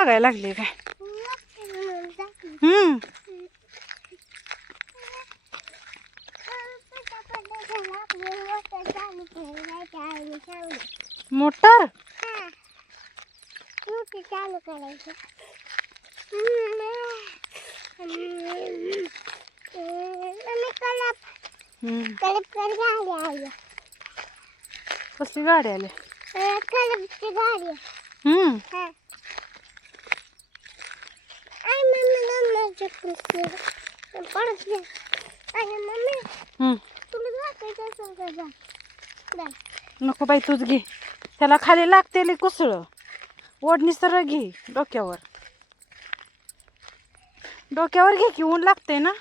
लागायला लागले काय. हम्म. मोटर चालू करायचं. कसली गाडी आली. कलपची गाडी. नको बाई तूच घे. त्याला खाली लागते कुसळ. ओढणी सरळ घे डोक्यावर. डोक्यावर घे की ऊन लागते ना.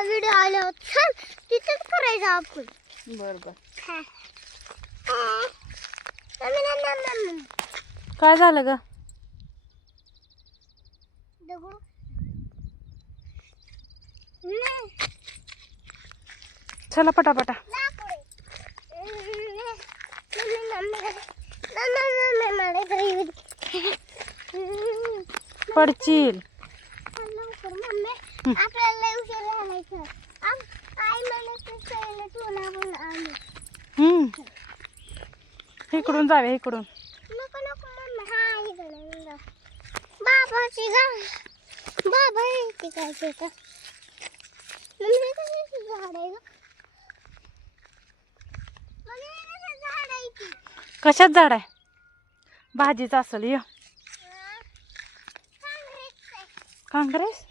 व्हिडिओ आला छान तिथेच करायचं आपण. बरोबर. काय झालं ग. चला पटापटा. पडशील. इकडून जाऊया इकडून. बाबाची गाय. बाबा येते काय ते का. झाड आहे ग. कशात झाड आहे. भाजीच असेल. य काँग्रेस.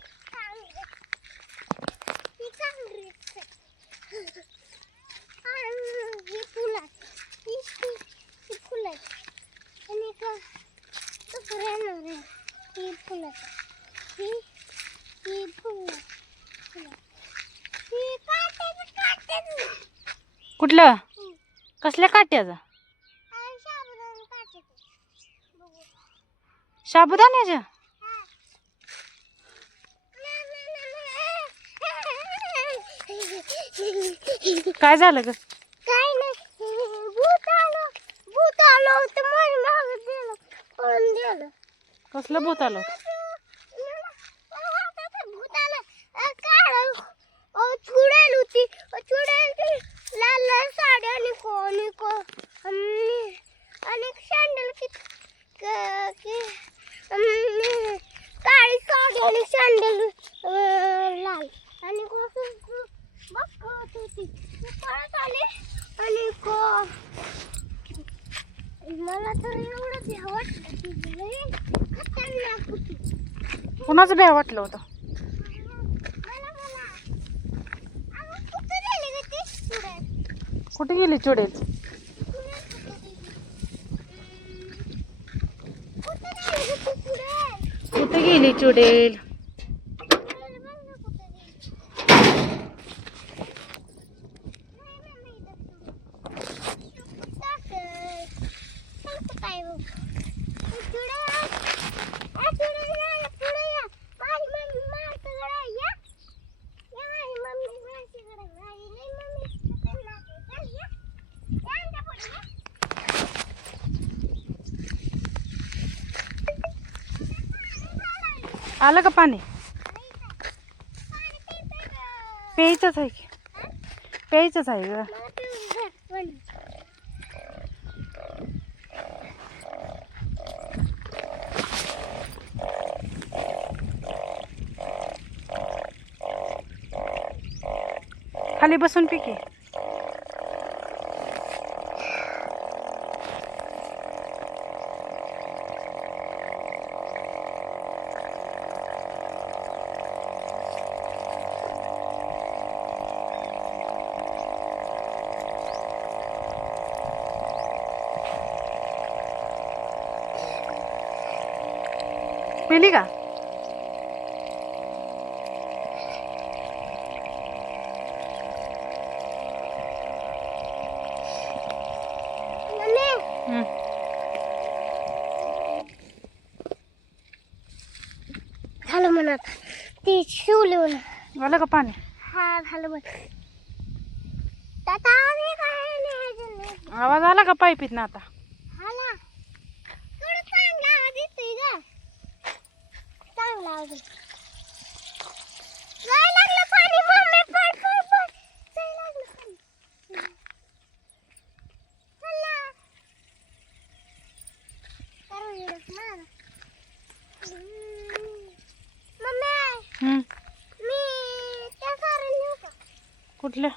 कुठलं. कसल्या काट्याचा. साबुदाण्याच्या. काय झालं ग. काय नाही. भूत आलं. भूत आलं होतं माझ्या मागे गेलं. पळून गेलं. कसलं भूत आलं. भूत आलं. चुडेल होती. चुडेल लाल लाल साडी आणि आणि सँडल काळी साडी आणि सँडल लाल आणि बघत होती. पळत आले आणि मला तर एवढं भ्या वाटलं. खतरनाक होती. कुणाचं भ्या वाटलं होतं. कुठे गेली चुडेल. कुठे गेली चुडेल. आलं का पाणी. प्यायचंच आहे की. प्यायचंच आहे ग. खाली बसून पी की. पिली का? मम्मी हम्म. झालं म्हणत ती शिवली म्हणा. आलं का पाणी? हा झालं म्हण. आता आम्ही काय नाही आवाज आला का पाईपीत ना आता? हाला थोडं चांगला आवाज येतोय ग. चांगला आवाज जाय लागलं पाणी. मम्मी पड पड पड जाय लागलं पाणी. चला करू येत ना. मम्मी हम्म. मी त्या सारं नेऊ का? कुठल्या?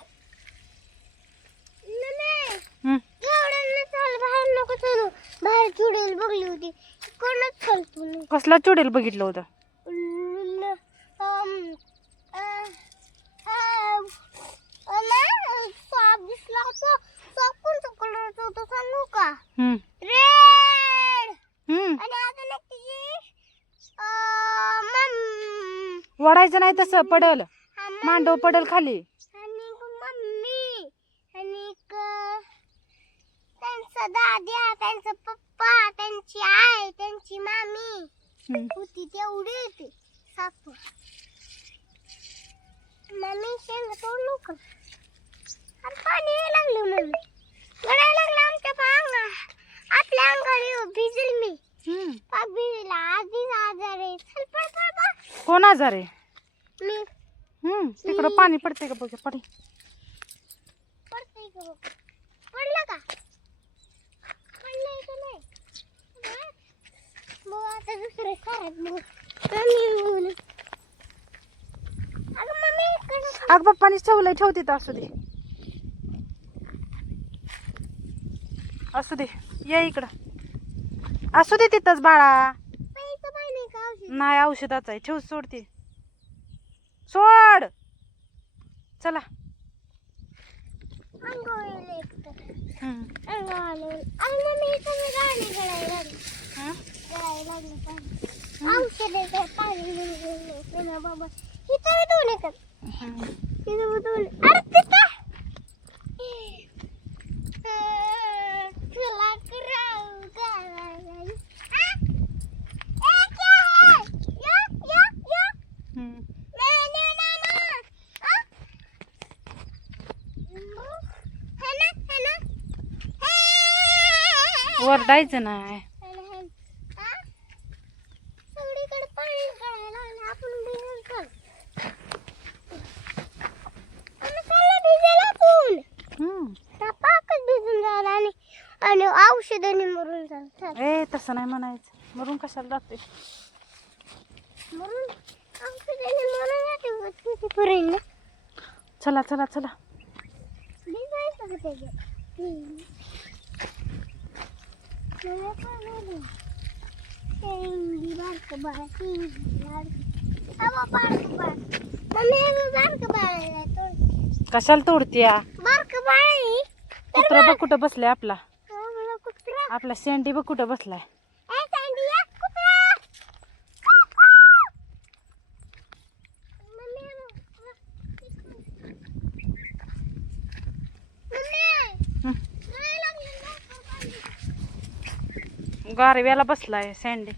मम्मी हम्म. एवढं चाल बाहेर नको चालू. बाहेर चुडेल बघली होती. कोणच चालतो नाही. कसला चुडेल बघितलं होतं? साप दिसला होता. साप कोणत्या कलरचा होता सांगू का? हम्म. रेड. हम्म. आणि अजून एक तिची वडायचं नाही तसं पडल, मांडव पडल खाली. आणि मम्मी आणि त्यांचा दाद्या, त्यांचा पप्पा, त्यांची आई, त्यांची मामी हम्म. होती तेवढी होती साप. मम्मी शेंग तोडलो का? आणि पाणी यायला लागलं. मम्मी गळायला लागलं आमच्या अंगा. आपल्या अंगावर भिजल मी. हम्म. पाक भिजला. आधीच आजार आहे. चल पळ पळ पळ. कोण आजार आहे? मी हम्म. तिकडं पाणी पडते का बघ? पडे. पडतंय का बघ? पडलं का? पडलंय का नाही? मग आता दुसरं खराब मग मम्मी. अगं मम्मी इकडं अग बाप्पानी ठेवलंय, ठेवते तर असू दे. असू दे, ये इकडं. असू दे तिथंच बाळा. पैसे पाहिजे का औषध? नाही औषधाच आहे. ठेव, सोडते. सोड. चला. अंगावर एकतर हम्म. अंगावर. आणि मम्मी इथं मी गाणी गळायला लागली. हं? गळायला लागलं पाणी. औषधाचं पाणी मिळून ना बाबा. इथं मी दोन येतात. हम्म. तिथं मी दोन. अरे तिथं तुला करावं काय? हम्म. वरडायचं नाही. सगळीकडे पाणी गळायला लागलं. आपण भिजून चाल. भिजायला आपण हम्म. पाकच भिजून जायला. आणि औषधाने मरून जाल. ए तसं नाही म्हणायचं. मरून कशाला जाते? मरून औषधाने मरून जाते. किती करेल ना. चला चला चला. भिजायचं का त्याच्यात? शेंगी बारकं बाळ. बारकं बाळ. मम्मी बारकं बाळ आहे तो. कशाला तोडत्या? बारकं बाळ आहे. कुत्रा बघ कुठं बसलाय आपला. कुत्रा. आपला शेंडी बघ कुठं बसलाय. ए सांडी या कुत्रा. मम्मी हं. गारव्याला बसलाय शेंडी.